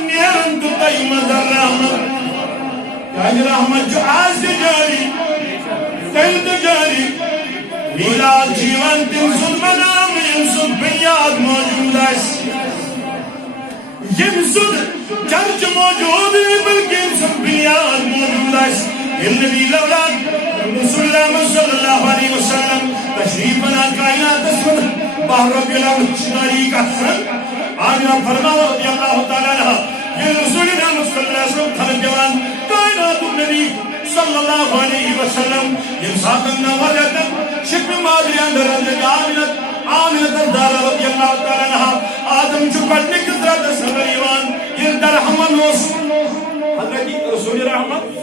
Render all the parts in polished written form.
نیرن تو تئی مزر رحمت یعنی رحمت جو آز جاری تل تو جاری میلاد جیون تم سن منام یم سن بنیاد موجود ہے یم سن چرچ موجود ہے بلکہ یم سن بنیاد موجود ہے النبی لولاد رسول اللہ صلی اللہ علیہ وسلم تشریف بنا کائنات اسمد باہر ربی اللہ شماری کا سن آمینہ فرماؤ رضی اللہ تعالیٰ عنہ یہ رسول اللہ صلی اللہ علیہ وسلم تھا جوان کائنات النبی صلی اللہ علیہ وسلم یہ ساتن نوریتن شکر مادری اندر اندر آمینت اندار رضی اللہ تعالیٰ عنہ آدم جو پڑھنے کی طرح صبر ایوان یہ در حمل حضرت رسول رحمت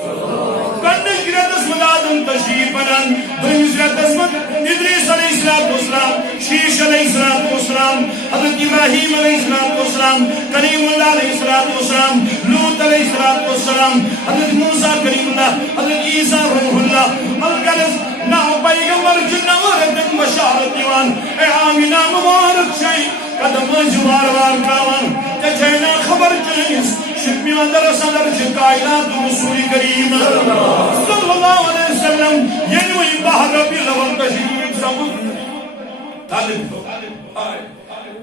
کنش گرد اسمد آدم تشریف بنان دویز گرد اسمد ادریس علیہ السلام شیش علیہ السلام حضرت ابراہیم علیہ السلام کریم اللہ علیہ السلام لوت علیہ السلام حضرت موسیٰ کریم اللہ حضرت عیسیٰ روح اللہ الگرز ناو پیغمبر جنہ وردن مشارت دیوان اے آمینہ مبارک شئی قدم جوار وار کاوان جینا خبر چلیس شکمی اندر صدر کائنات رسول کریم صلی اللہ علیہ وسلم ینوی باہر ربی لول تشریف سمجھ طالب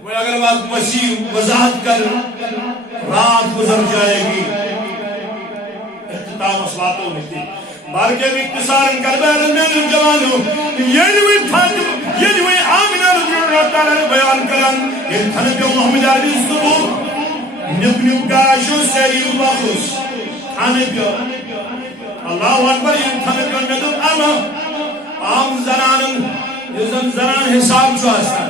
میں اگر بات مسیح وضاحت کر رات گزر جائے گی اختتام اصلاتوں میں تھی بارکے بھی اقتصار کر بیرن میں جوانوں ینوی فاجب ینوی آمینہ رضی اللہ تعالیٰ بیان کرن یہ تھنبی محمد علیہ السلام نب گاشو سیری باخوس تھنبی اللہ اکبر یہ تھنبی میں تو عام زنان یزن زنان حساب جو آستا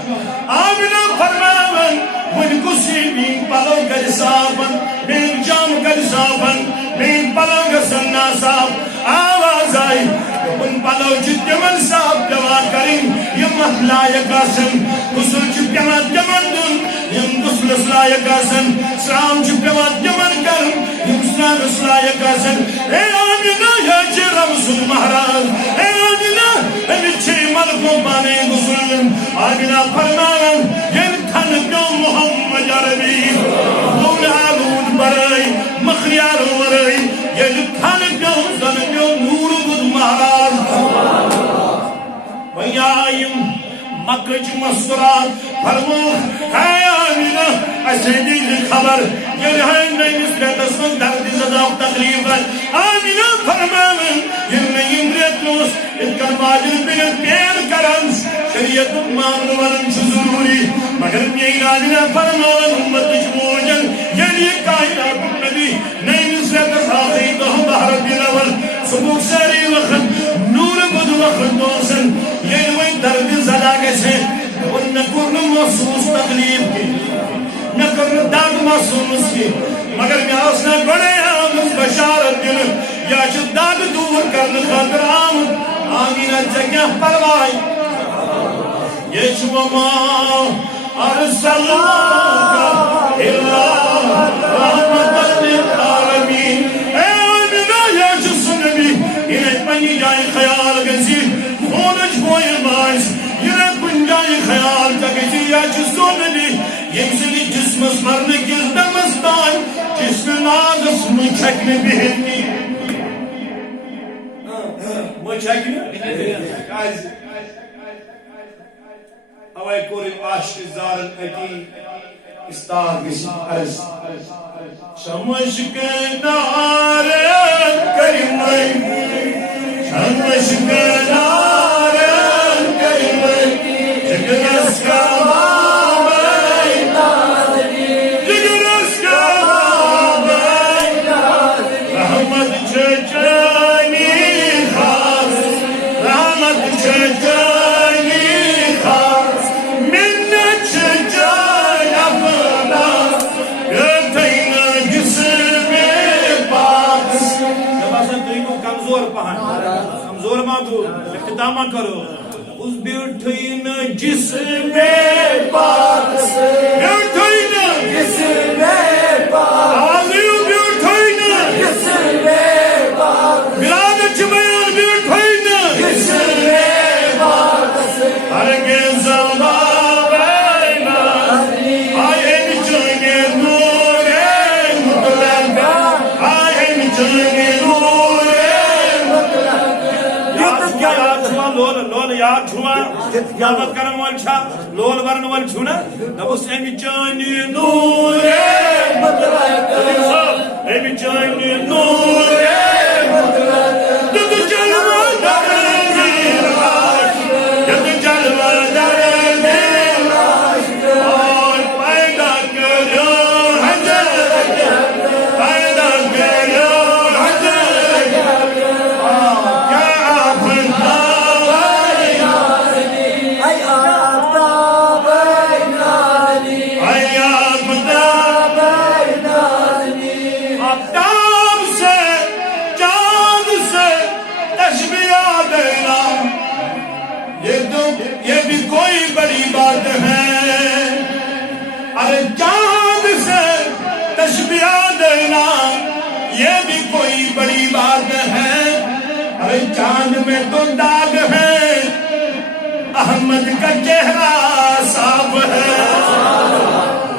آمینہ فرماون من کسی بین پلو کر صافن بین جام کر صافن بین پلو کر سننا صاف آواز آئی ان پلو جتمن صاحب جوان کریم یم لائق آسن غسل جتمن جمن دن یم غسل لائق آسن سلام جتمن جمن کرم یم سلام لائق آسن اے آمینہ یا چرم سن مہراز اے آمینہ امیچے ملکوں بانے غسل آمینہ فرمانا یم تھن جو محمد عربی مول آلود برائی مخیار ورائی یم تھن جو زن جو نور بود مہراز ویائیم مکج مسکرات فرموخ ہے آمینہ ایسے دیل خبر یہ ہے نئی نسبت اسمن درد زدہ تقریبا آمینہ فرمامن یہ نئی امریتنوس اتکر باجر بین پیر کرن شریعت مان ورن شضوری مگر یہ آمینہ فرمان امت جموجن یعنی کائنات نبی نئی نسبت آخری دہ بحر بلول سبوک ساری وقت نور بود وقت دوسن یہ نوی درد زدہ کسے اور نکرن محسوس تقلیب کی نکرن داغ محسوس کی مگر میں آسنا بڑے آمد بشارت دن یا جو داغ دور کرن خاطر آمد آمینہ جگہ پروائی یہ چھو ماں ارسل اللہ رحمت للعالمین اے آمینہ یا جو سنبی انہیں پنی جائے خیال گزی خونج ہوئے باعث انہیں پن جائے خیال تکجی یا جو سنبی یمسلی جسم اسمرن کس دمستان جسم ناغس مچھکن بہنی مچھکن بہنی ہوائی کوری عاشق زارن اکی استاد کسی عرض شمش کے نارن کریمائی شمش کے نارن کریمائی جگرس کا بابائی جگرس کا بابائی رحمت چچانی خاص رحمت چچانی خاص منت چچانی اپنا گرتینا جسم پاس جب آسان تو کو کمزور پہن کمزور ماں کو اختتامہ کرو اس بیٹھین جسم پاس بیٹھین جسم پاس آزیو بیٹھین جسم پاس بلاد چمیان بیٹھین جسم پاس ہرگے زمان بینا آئین چنگے نورین لول یاد چھوا یاد کرن وال چھا لول ورن وال چھونا دبس امی چانی نور امی چانی نور جد جلوہ در دل جد جلوہ در دل اور پیدا کرو حضرت پیدا کرو حضرت کیا بندہ یہ بھی کوئی بڑی بات ہے ارے چاند سے تشبیہ دینا یہ بھی کوئی بڑی بات ہے ارے چاند میں تو داغ ہے احمد کا چہرہ صاف ہے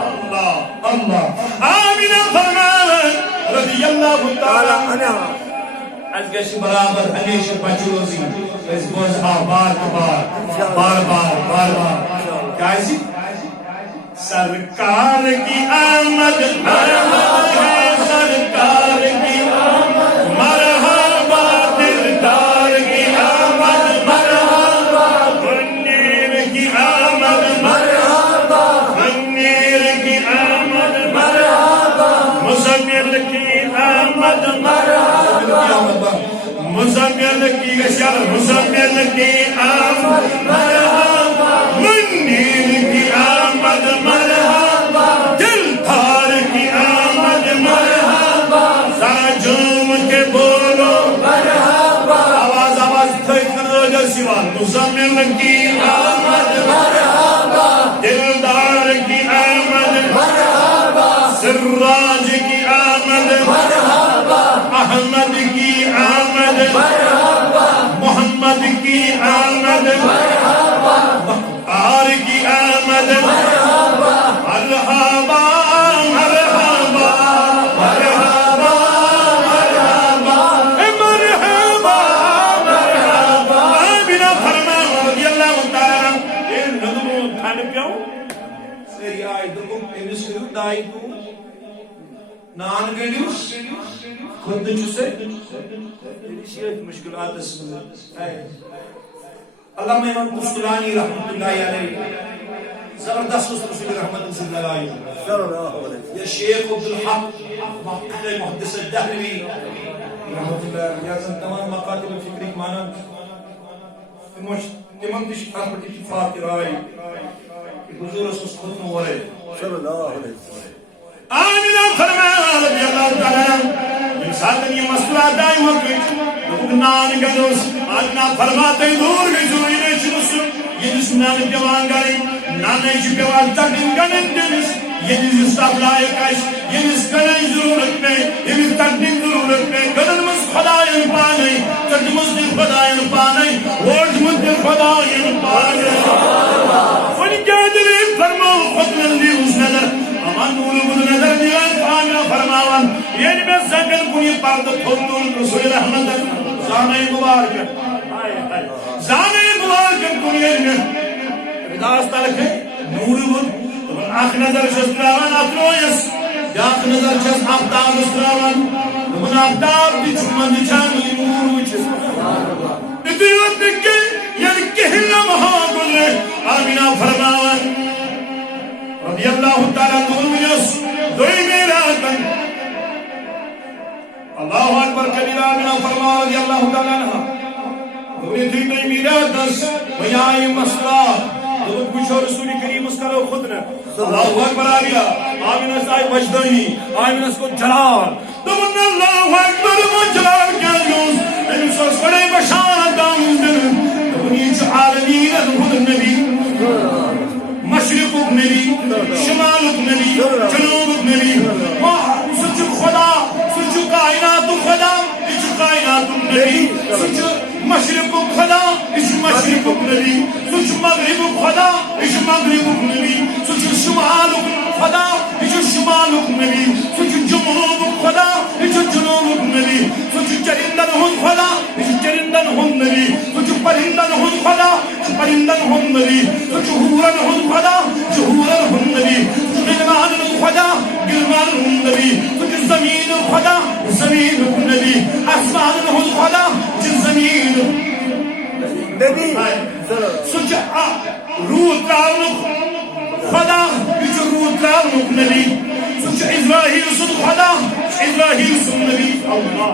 اللہ اللہ آمینہ فرمان رضی اللہ تعالیٰ عنہ از گشت برابر ہمیشہ پچوزی اس گوز بار کیا ہے سرکار کی آمد مرحبا ہے سرکار کی آمد مرحبا دلدار کی آمد مرحبا منیر کی آمد مرحبا منیر کی آمد مرحبا مزمل کی آمد مرحبا مزمل کی گشار مزمل کی آمد مرحبا منیر کی آمد مرحبا دلدار کی آمد مرحبا ذرا جوم کے بولو مرحبا آواز سوال مزمل کی آمد مرحبا دلدار کی آمد مرحبا سراج کی آمد مرحبا احمد کی آمد مرحبا محمد کی آمد مرحبا آر کی آمد مرحبا مرحبا مرحبا مرحبا مرحبا مرحبا مرحبا آمینہ فرمان رضی اللہ تعالیٰ یہ نظموں تھان پیاؤں سری آئی دکم امس کرو دائی کو نان گڑیوس خود چوسے شیخ مشکلات علامہ امام قسطلانی رحمت اللہ علیہ زبردست رسول رحمت اللہ علیہ یا شیخ عبدالحق محقق محدث الدہلوی رحمت اللہ یا تمام مقاتل فکری مانا تمام تشی خاص پر اتفاق رائے حضور رسول خود نورے صلی اللہ علیہ وسلم آمینہ فرمان رضی اللہ تعالیٰ انسان یہ مسئلہ دائم ہوئی نان گدوس آجنا فرماتے دور گزوئی نیچنس یہ جس نان جوان گئی نانے جبیوان تکن گنن دنس یہ جس تابلائے کش یہ جس گنن ضرورت میں یہ جس تکن ضرورت میں گنن مس خدایان پانے تک مسلم خدایان پانے ووٹ مدر خدایان پانے فن قادرین فرماؤ خدمن دی اس نظر امان نور بود نظر دیوان آمینہ فرماوان یعنی میں زنگل کنی پارد تھوڑتون رسول رحمت زانے مبارکن زانے مبارکن کنی رداس تلک ہے نور بود آخ نظر شستراوان اپنویس یاخ نظر شست آفتاب شستراوان من آفتاب دی چمن چانی نور وچس اتیوت نکے یعنی کہنا محاکل ہے آمینہ فرماوان رضی اللہ تعالیٰ نور منس دوئی میرا تن اللہ اکبر کبیرہ آمینہ فرما رضی اللہ تعالیٰ عنہ دوئی تھی دوئی میرا دس ویائی مسئلہ دو پوچھو رسول کریم اس کرو خود نے اللہ اکبر آگیا آمینہ سائی وجدہی آمینہ اس کو جلال دمن اللہ اکبر و جلال کیا جوز انسوس بڑے بشارت آمین دن دمنیچ عالمین خود النبی مشرق نبی شمال نبی جنوب نبی سچ خدا سچ کائنات خدا اچ کائنات نبی سچ مشرق خدا اچ مشرق نبی سچ مغرب خدا اچ مغرب نبی سچ شمال خدا اچ شمال نبی سچ جنوب خدا اچ جنوب نبی جهورا هن خدا جهورا هن نبی غلمان خدا غلمان هن نبی زمین خدا زمین هن نبی آسمان هن خدا زمین نبی سچ روح تعلق خدا يجي روح تعلق نبی سچ اسرائیل سن خدا اسرائیل سن نبی اللہ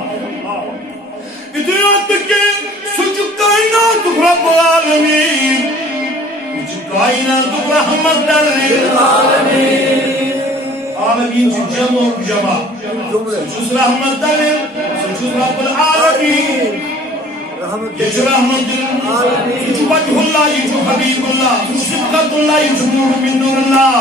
ادریات کے سچ کائنات رب العالمین سچ کائنات رحمت للعالمین عالمین جمع جمع سچ رحمت للعالمین سچ رب العالمین يجي رحمت للعالمین يجي وجه الله يجي حبيب الله يجي صدقة الله يجي نور من نور الله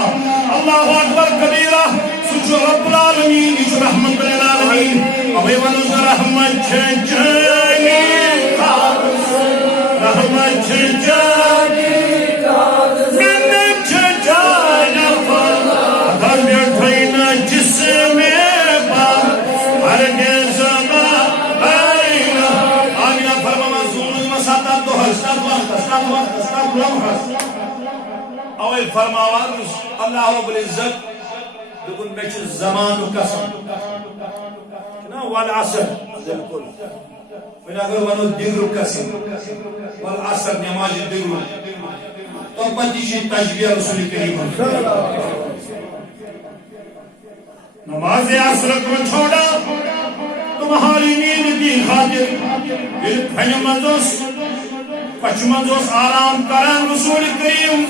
الله اکبر کبیرہ سچ رب العالمین يجي رحمت للعالمین ابھی ونز رحمت جانی رحمت جانی منت جانا ہر بیٹھائنا جسم با ہرگز ما آئینا آمینہ فرماما زونز مساطات دو ہستاد وقت اول فرماوار اللہ رب العزت دکن میں چھ زمان و قسم والعصر من اگر ونو دیگر قسم والعصر نماز دیگر تو پتیشی تشبیہ رسول کریم نماز عصر کو چھوڑا تمہاری نیند کی خاطر دل پھن منزوس پچ منزوس آرام کران رسول کریم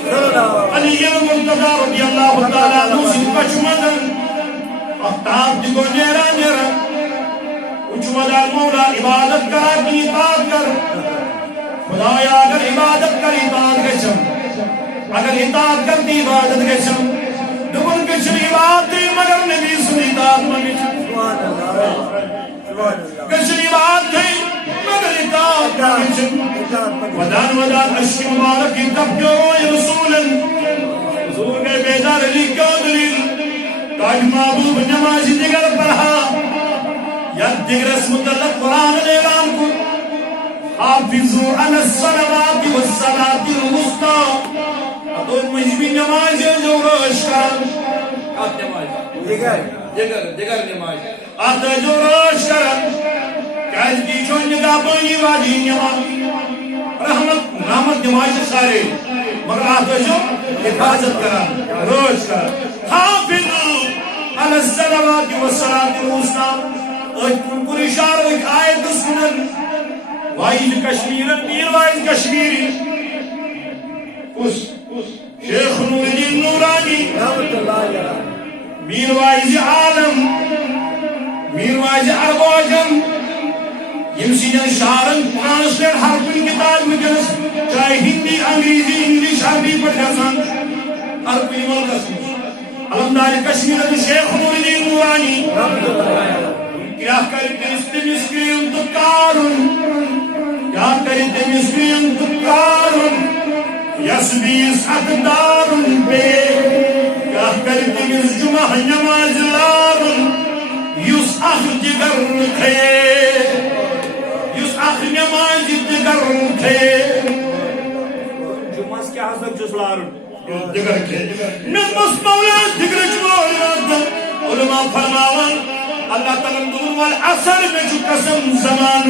علی المرتضی رضی اللہ تعالیٰ عنہ سے پچ منزل اختاب دیگو نیرہ نیرہ اچھوڑا مولا عبادت کرا کی اطاعت کر خدایا اگر عبادت کر اطاعت گچم اگر اطاعت کر دی عبادت گچم دبن گچم عبادت مگر نبی سن اطاعت مگچم گچم عبادت مگر اطاعت مگچم ودان ودان عشق مبارک تب جو رسولا حضور کے بیدار علی کیوں دلیل تاج محبوب نمازی دیگر پڑھا یا دیگر اس متعلق قرآن اعلان کو حافظوا علی الصلوات والصلاة الوسطى ادور مجمع نماز جو روش کرن آت نماز دیگر نماز آت جو روش کرن کہت کی چون نگاہ بانی واجی نماز رحمت نماز سارے مگر آت جو حفاظت کرن روش کرن حافظوا علی الصلوات والصلاة الوسطى اجبن پر اشارہ ایک آیت سنن وائد کشمیرن میر وائد کشمیری اس شیخ نور الدین نورانی میر وائد عالم میر وائد عرب وجم یمسیدن شارن ٹرانسلیٹ ہر کن کتاب میں جنس چاہے ہندی انگریزی انگلیش عربی پر جسان ہر کن ملکس علمدار کشمیرن شیخ نور الدین نورانی کیا کرتے مسکین دکارن کیا کرتے مسکین دکارن یسبیس اقدارن بے کیا کرتے مس جمعہ نماز لارن یس اخ دیگر تھے یس اخ نماز دیگر تھے جمعہ کیا حضرت جس لارن دیگر تھے نماز مولا دیگر جمعہ علماء فرماوان اللہ تعالیٰ دور والعصر میں جو قسم زمان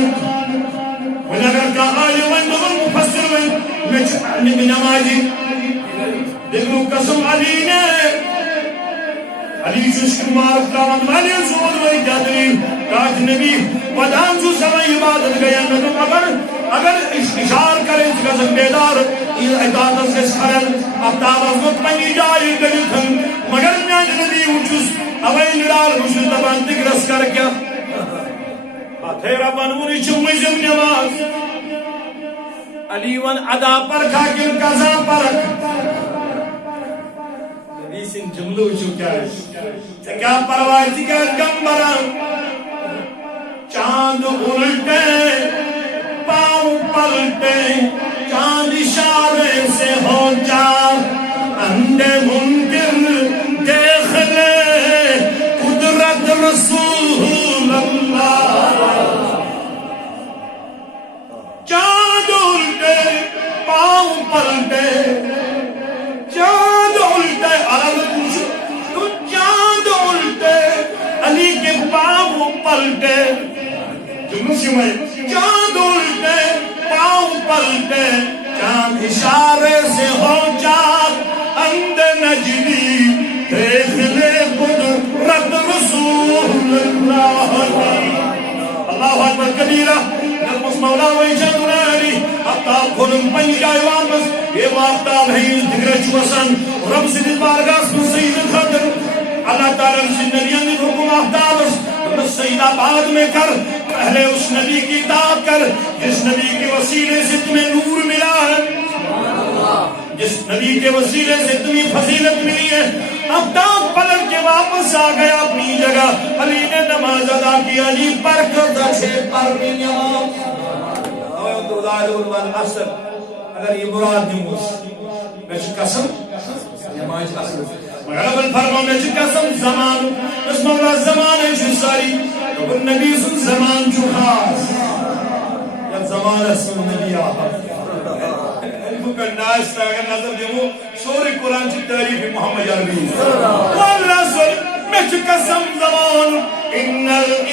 ونگر کا آئے وندر مفسر میں جو نمازی دیکھو قسم علی نے علی جشک مارک دامن علی زور و اجادری راج نبی ودان جو سمیں عبادت گیا نظم اگر اشار کرے اس قسم بیدار اعدادت سے سکھرل افتاب از مطمئنی جائے گلی تھن مگر میں نبی وچوس اوائل لال مجھل دبان تک رس کر کیا تیرا بنونی چمزم نماز علی ون ادا پر کھاکل قضا پر نبی سن جملو چکا ہے کیا پرواز کر کمبرا چاند الٹے پاؤں پلٹے چاند اشارے سے ہو جا اندے منکر دیکھ لے قدرت رسول اللہ چاند الٹے پاؤں پلٹے میں چاند الٹے پاؤں پلٹے چاند اشارے سے ہو چاند اند نجلی دیکھ لے قدرت رسول اللہ اللہ اکبر کبیرہ نرمس مولا ویجن راری افتاب کھولم پنی جائے واپس یہ وافتاب ہے دگرچ وسن رب سے بارگاس میں سید خطر اللہ تعالیٰ نے نبیان نے حکم افتاب سید آباد میں کر پہلے اس نبی کی اطاعت کر جس نبی کے وسیلے سے تمہیں نور ملا ہے جس نبی کے وسیلے سے تمہیں فضیلت ملی ہے افتاب پلٹ کے واپس آ گیا اپنی جگہ علی نے نماز ادا کی علی برکت اچھے پر نماز اگر یہ مراد نموز میں قسم نماز قسم رب فرما میں قسم زمان اس مولا زمان ہے ساری تو نبی سن زمان جو خاص یا زمان اسم نبی آہا ناس اگر نظر دیو سورہ قرآن کی تعریف محمد عربی والرسول میں قسم زمان ان الانسان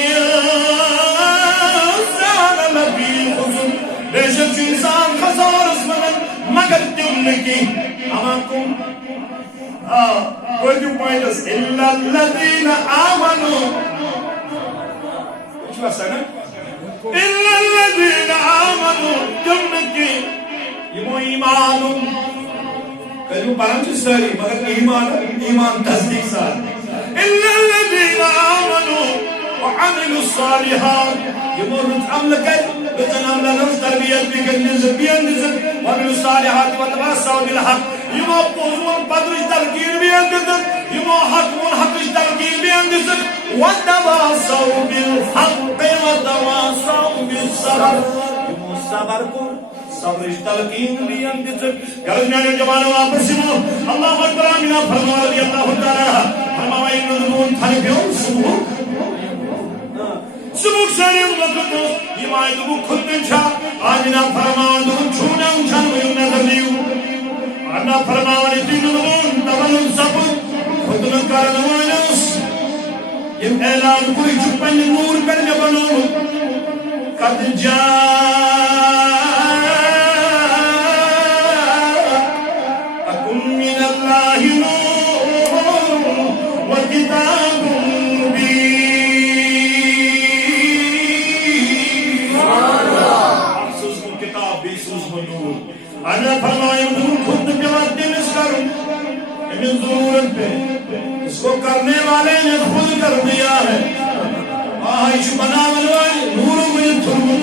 لفی خسر بے شک انسان خسار اسمن مگر تم کی اماکم کوئی جو پوائنٹس الا الذین آمنوا کچھ بس ہے نا الا الذین آمنوا تم کی یمو ایمان کلو پرانچ ساری مگر ایمان تصدیق سار الا الذین آمنوا وعملوا الصالحات یمو رج عمل کر بچن عمل نفس تربیت بکر نزل بیان نزل وعملوا الصالحات وتواصوا بالحق یمو پوزون پدرش تلقین بیان نزل یمو حقون حقش تلقین بیان نزل وتواصوا بالحق وتواصوا بالصبر یمو صبر کو صبر تلقین بیان نزل گرد میں جوانوں واپس سمو اللہ اکبر آمینہ فرما رضی اللہ تعالی فرما انہوں نمون تھنے پیوں سمو سموک سریم لکتو یہ مائی دو خودن چھا آجنا فرمان دو چھونا چھان ویوں نظر لیو آنا فرمان تین دون تولن سب خودن کرنوانس یہ اعلان کوئی چھپن نور کر جبنو قد اکم من اللہ نور و کتاب انا فرمائے دور خود جواب دیمس کروں امن ضرورت پہ اس کو کرنے والے نے خود کر دیا ہے آئیش بنا ملوائی نور مجھے تھرمت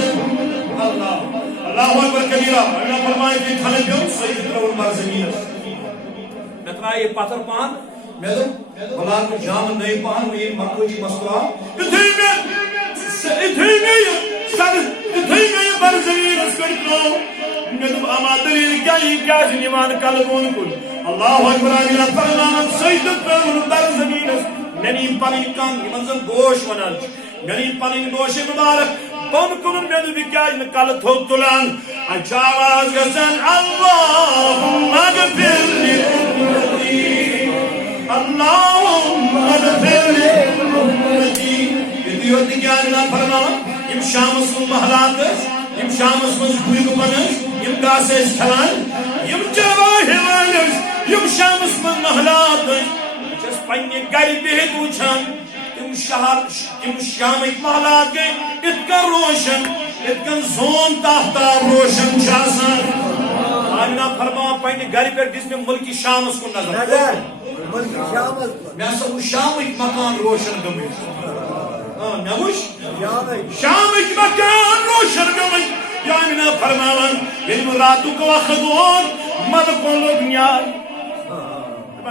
اللہ اکبر کبیرہ انا فرمائے کہ تھانے پیوں سید رول مار زمین میں ترہا یہ پاتر پان میں تو بلان کو جام نہیں پان میں یہ مکوجی مسئلہ اتھائی میں بر زمین اس کرتنو میں تو آمادری کیا جنیوان کلبون کل اللہ اکبر آمینہ فرمان سیدت پر بر زمین ننی پنی کان منظر گوش ونالچ ننی پنی گوش مبارک بون کنن میں تو کیا جن کل تھوک تلان اچھا آواز گزن اللہم اغفر لی امتی اللہم اغفر لی امتی یہ دیوتی کیا جنہ فرمان یم شام اسم محلات یم شام اسم گوئی گمانس یم گاسس کھلان یم جواہ ہلانس یم شام اسم محلات جس پنی گری بہت وچھان یم شام ایک محلات گئے اتکن روشن اتکن زون تحتا روشن شاسان آمینہ فرما پنی گری پر جس میں ملکی شام اس کو نظر میں سب شام ایک مکان روشن گمش نوش شام ایک مکان روشن گمش یا امینہ فرماوان علم راتو کو وقتون ملکوں لوگ نیار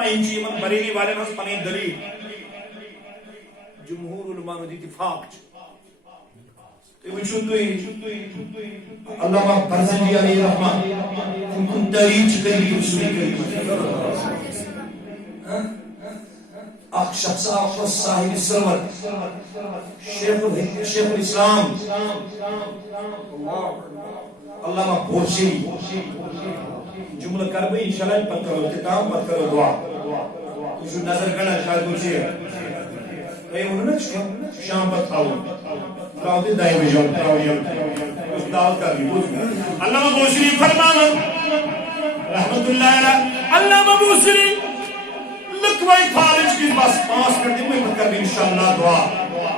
انجی من بریلی والے ناس پنین دلیل جمہور علماء نے اتفاق اللہ برزنجی علیہ رحمان ان تاریخ کری رسول کریم اخ شخص آخر صاحب سرور شیخ الاسلام اللہ بورشی جملہ کر بھئی انشاءاللہ پت کرو اتتام پت کرو دعا تو نظر کرنا شاید بورشی ہے اے انہوں نے شام پت کھاؤ راوتی دائی بجاؤ تراویم دعوت کر لی علامہ بوسری فرمانا رحمت اللہ علیہ علامہ بوسری لکوائی فالج کی بس 5 منٹ میں مت کر انشاءاللہ دعا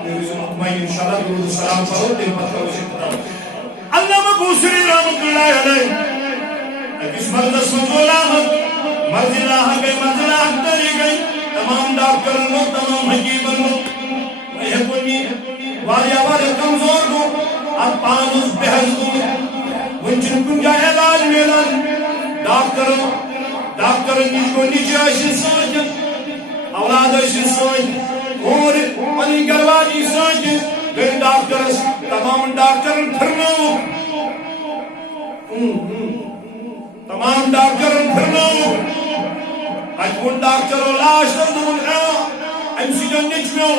مطمئن انشاءاللہ درود السلام پڑھو دل مت کرو سے ختم علامہ بوسری رحمت اللہ علیہ کس مرد سنجولا مرضی اللہ گئی مرضی اللہ تری گئی تمام ڈاکٹر لو تمام حکیم لو یہ کنی واریا کمزور کو اب پانوز بحث کو ونچن کن جا علاج میلان ڈاکٹر نیچ کو نیچے آشی سوچ اولاد آشی سوچ اور پنی گرواجی سوچ گئی ڈاکٹر تمام ڈاکٹر پھرنو تمام ڈاکٹر پھرنو اجکن ڈاکٹر لاش دون امسی جو نچمیو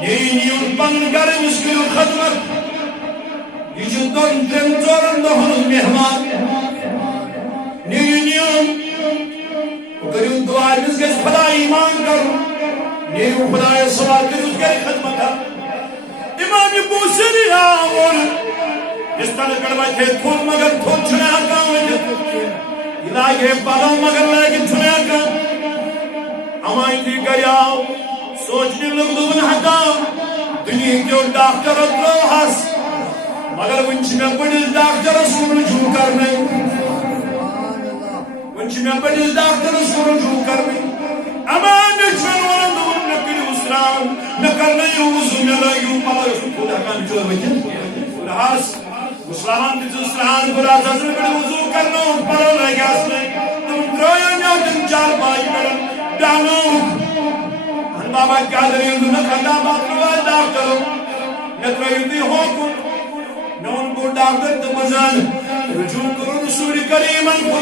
نیون پن گر مشکل خدمت یہ جو دون ترم چورن دہن مہمان نیون کریو دعا مز گز خدا ایمان کرو نیو خدا سوال کریو کری خدمت امام بوسری آور اس طرح کڑوا تھے تھون مگر تھون چھنے آکا الہی پالاو مگر لیکن چھنے آکا امائی تھی گریاو سوچنے لگ دون حقا دنیا کیوں ڈاکٹر اترو حس مگر ونچ میں بڑی ڈاکٹر سن رجوع کرنے ونچ میں بڑی ڈاکٹر سن رجوع کرنے امان نچمن ورن دون نکل اسرام نکل نیو وزو ملیو پالا یسو خود حقان چور بکن لحاظ مسلمان دیت اسران برا ززر بڑی وزو کرنو پالا لگا اسنے تم درویا نیو دن چار بائی کرن دانو بابا کیا دریوں دو نکھنڈا بات روائی ڈاکٹروں نترائیوں دی ہوکن نون کو ڈاکٹر تمزان رجوع کرو رسول کریمن کو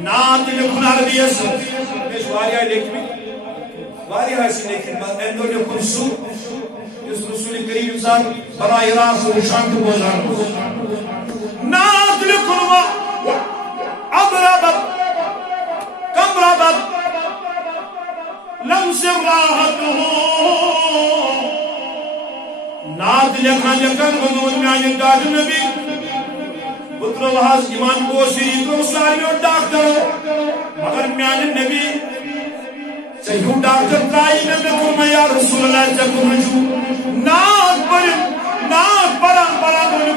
نات لکھن عربی اصر اس واریہ لکھنی واریہ ایسی لکھن بات اندو لکھن سو اس رسول کریم انسان براہ راست رشان کو بوزان نات لکھن ابرابت کمرابت لمس راحته ناد لکھن بدون میانی داد نبی بطر الحاظ ایمان بوسری تو ساریو ڈاکٹر مگر میانی نبی سیو ڈاکٹر ترائی میں فرمایا یا رسول اللہ جب رجوع ناد پر بڑا بولے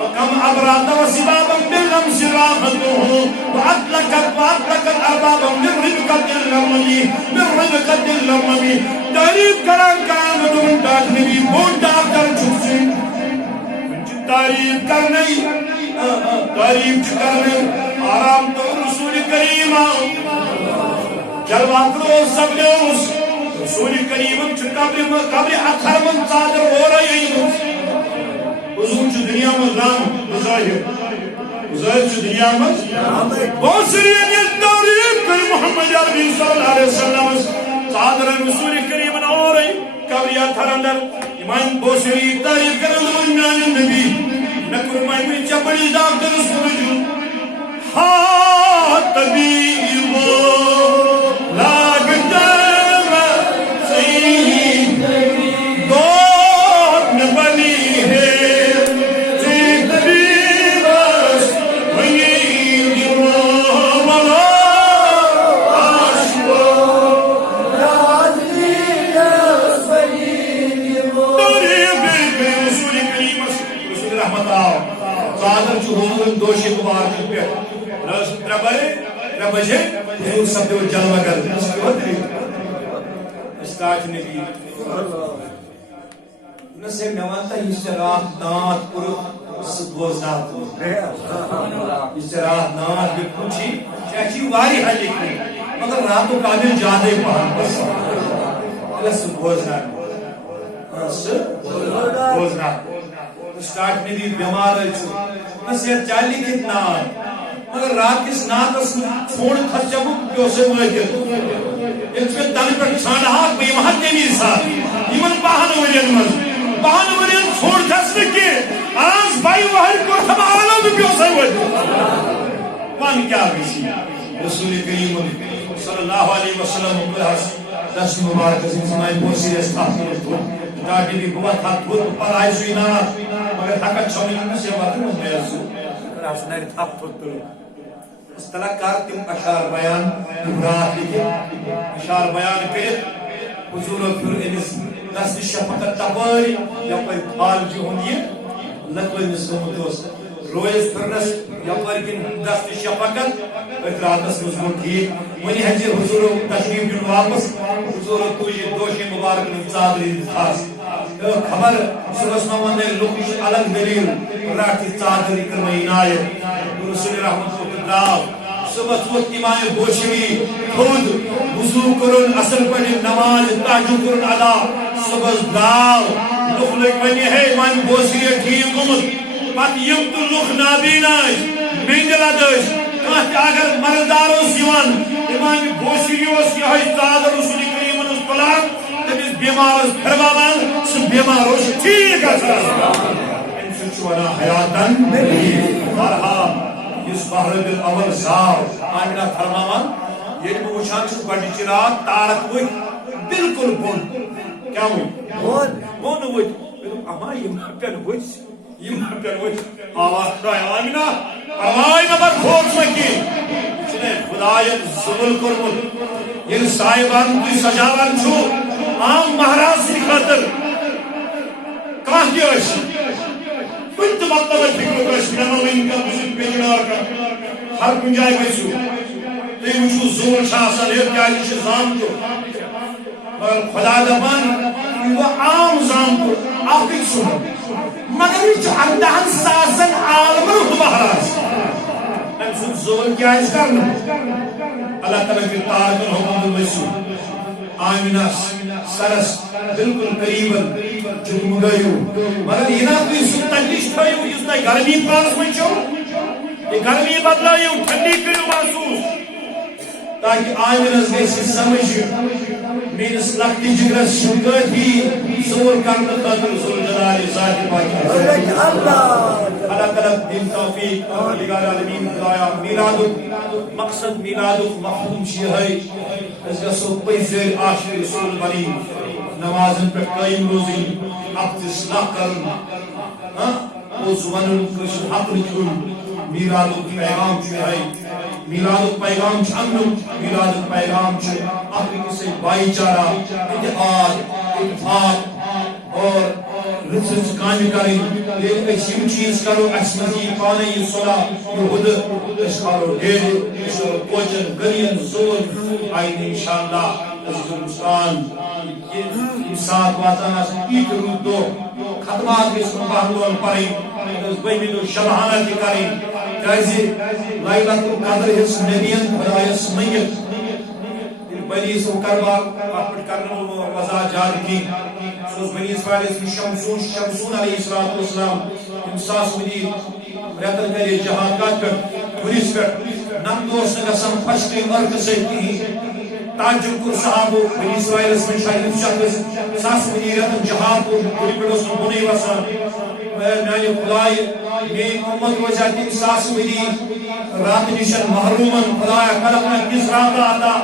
وكم أبراد وسبابا باللمس راحته وأطلقت أربابا من ربقة اللمم تعریف کران کام دون ڈاک نبی بون ڈاکٹر چھوچے تعریف کرنے آرام تو رسول کریم جلوہ کرو سب نے اس رسول کریم قبر اکھر من صادر ہو رہی ہے حضور چو دنیا میں رام مظاہر چو دنیا میں بوسری انیت تعریف کری محمد عربی صلی اللہ علیہ وسلم صادر رسول کریم نو رہی کبریا تھر اندر ایمان بوسری تعریف کرنے ایمان نبی نکر مائمی چپڑی ڈاکٹر سنجو ہاں طبیب لاگتا سید دور نبلی ہے دوشی کمار کی پیٹ ربجے حضور سب دیو جلوہ کر اس کے ودری استاج نبی نسے نوانتا اس سے رات نات پر سبوزات اس سے رات نات بھی پوچھی چاچی واری حلی کی مگر راتوں قابل جادے پہن پر اللہ سبوزات سبوزات استاج نبی بیمار ہے چھو نصیحت چالی کتنا مگر رات کس نات اس چھوڑ خرچبو کیوں سے موجود اس میں تل پر چھانہاک بے محد نبی ساتھ ایمن باہن ورین چھوڑ خسن کے آنس بائی وحر کو ہم عالم کیوں سے موجود وان کیا بیسی رسول کریم صلی اللہ علیہ وسلم دست مبارک سے سنائی بوسی استاذ ڈاڈی بھی بہت تھا تھوڑ پر آئی سوئی نا مگر تھکا چھوڑی میں سے بات ہے میں ایسو راس ناری تھاپ تھوڑ تھوڑ اس طرح کارتیم اشار بیان ابراہ لکھے اشار بیان کرے حضور پھر انس دست شفقت تباری یا پر پھال جو ہوندی ہے لکوئی نسکم دوست رویز پھرنس یا پر کن دست شفقت اتراتس مزمون کی ونی حجی حضور تشریف جن واپس حضور توجی دوشی مبارک نفصادری خاص خبر سبس موانے لوکش الگ دلیل راتی چادری کرمئی نائب رسول رحمت اللہ صبح وقت امام بوشوی خود وضو کرن اصل پڑھ نماز تہجد کرن ادا صبح داو لوک لوک ونی ہے امام بوشوی ٹھیک گمت پت یم تو لوک نابینا منگل ادش کانت اگر مردار یوان امام بوشوی اس یہ چادر رسول کریم اس طلاق تمس بیمار پھرواوان سہ بیمار اس ٹھیک ان سچوانا حیاتن مرحبا اس بحر الاول صاحب آمینہ فرمامان یہ بھی وچھان چھو بڑی چرات تارک ہوئی بالکل بون کیا ہوئی بون ہوئی اما یہ محبن ہوئی آواز رائے آمینہ آمینہ بر کھوٹ مکی چنے خدایت زبل کرمل یہ صاحبان کی سجاوان چھو عام مہراز سی خاطر کہاں کی ہوئی کچھ مطلب فکر کرش نموین کا بزرگ پیجنار کا ہر کنجائے بیسو تی وچو زور شاہسان ایک کیا جیش زام کو خدا دبان وہ عام زام کو آخری سنو مگر یہ جو اندہن ساسن عالم روح بحراز نمسون زور کیا اس کرنا اللہ تعالیٰ کی تارکن حکم بیسو آمینہ سرس بالکل قریباً جمگیو مگر یہ نا کوئی سو تکلیش تھایو اس نے گرمی پانس میں چھو یہ گرمی بدلائیو ٹھنڈی کرو محسوس تاکہ آمینہ گئی سی سمجھ مینس لکتی جگرس شکت ہی زور کرنے خاطر زور جلالی ذاتی پاکی اللہ تعالیٰ دین توفیق لگار عالمین خدایا میلادو مقصد میلادو مفہوم شیعی اس کا سو پیسر عاشق رسول بنی نمازن پر قائم روزی اب اصلاح کرن او زمانن کشن حق لکھن میلادو پیغام شیعی میلاد پیغام چھنم میلاد پیغام چھ اپنی کسی بائی چارہ اتحاد اتفاق اور رسل کامی کریں یہ ایسی چیز کرو اسمزی پانے یہ صلاح یہ حد اشکارو دیر اشکارو کوچن گرین زور آئین انشاءاللہ عزیز المسلمان یہ ساتھ واتانا سے ایک روز دو ختمات کے اسم بہنوان پڑیں اس بھائی میں دو شبہانہ کی کریں جائزی لائلت القدر اس نبیان خدایس میت بنی سو کربا اپنے کرنوں وضع جاد کی سوز بنی اسرائیل اس شمسون علیہ السلام امساس مدیر ریتر کرے جہاں کات کر پولیس کر نم دوست نگا سم پشکی مرک سے کی تاجر کو صحابو بنی اسرائیل اس میں شاہد شخص ساس مدیر ریتر جہاں کو پولی پڑوس کو بنی وسان میانی خدای میں امت وجہ کی ساس مدیر رات نشن محرومن خدای کلقنا کس رات آتا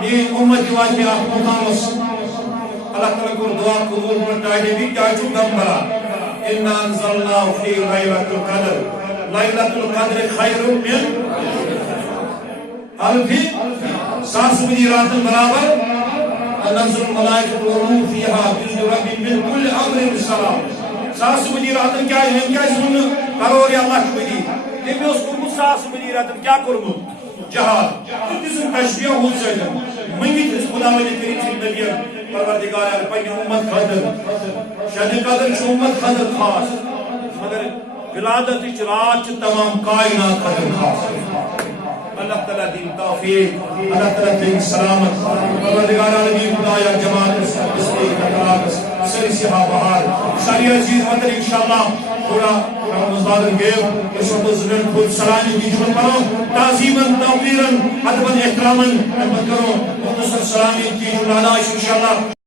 میں امت واجہ مقامس اللہ تعالیٰ کو دعا قبول پر ڈائیڈے بھی کیا جو دم برا اِنَّا انزلناہو فی لیلۃ القدر لیلۃ القدر خیر من الفی ساس مدی راتن برابر ننزل الملائکۃ والروح فیہا بِإِذْنِ رَبِّهِم مِّن کُلِّ امر بسلام ساس مدی راتن کیا ہے ہم کیا سن کرور اللہ کی مدی یہ اس کو ساس مدی راتن کیا کرمو جہاد جسم تشبیہ ہو سکتا منگی اس خدا وجہ کریم سے نبی پروردگار ہے پنی امت خدر شہد قدر چھ امت خدر خاص مگر ولادت رات تمام کائنات خدر خاص اللہ تعالیٰ دین توفیق اللہ تعالیٰ دین سلامت پروردگار عالمین خدایا جماعت اس کے اطلاق سری سیاہ بہار شریع عزیز وطن انشاءاللہ تھوڑا رمضان گیو اس وقت زمین خود سلامی کی جمع کرو تعظیماً توقیراً ادباً احتراماً ادباً کرو مختصر سلامی کی جمع انشاءاللہ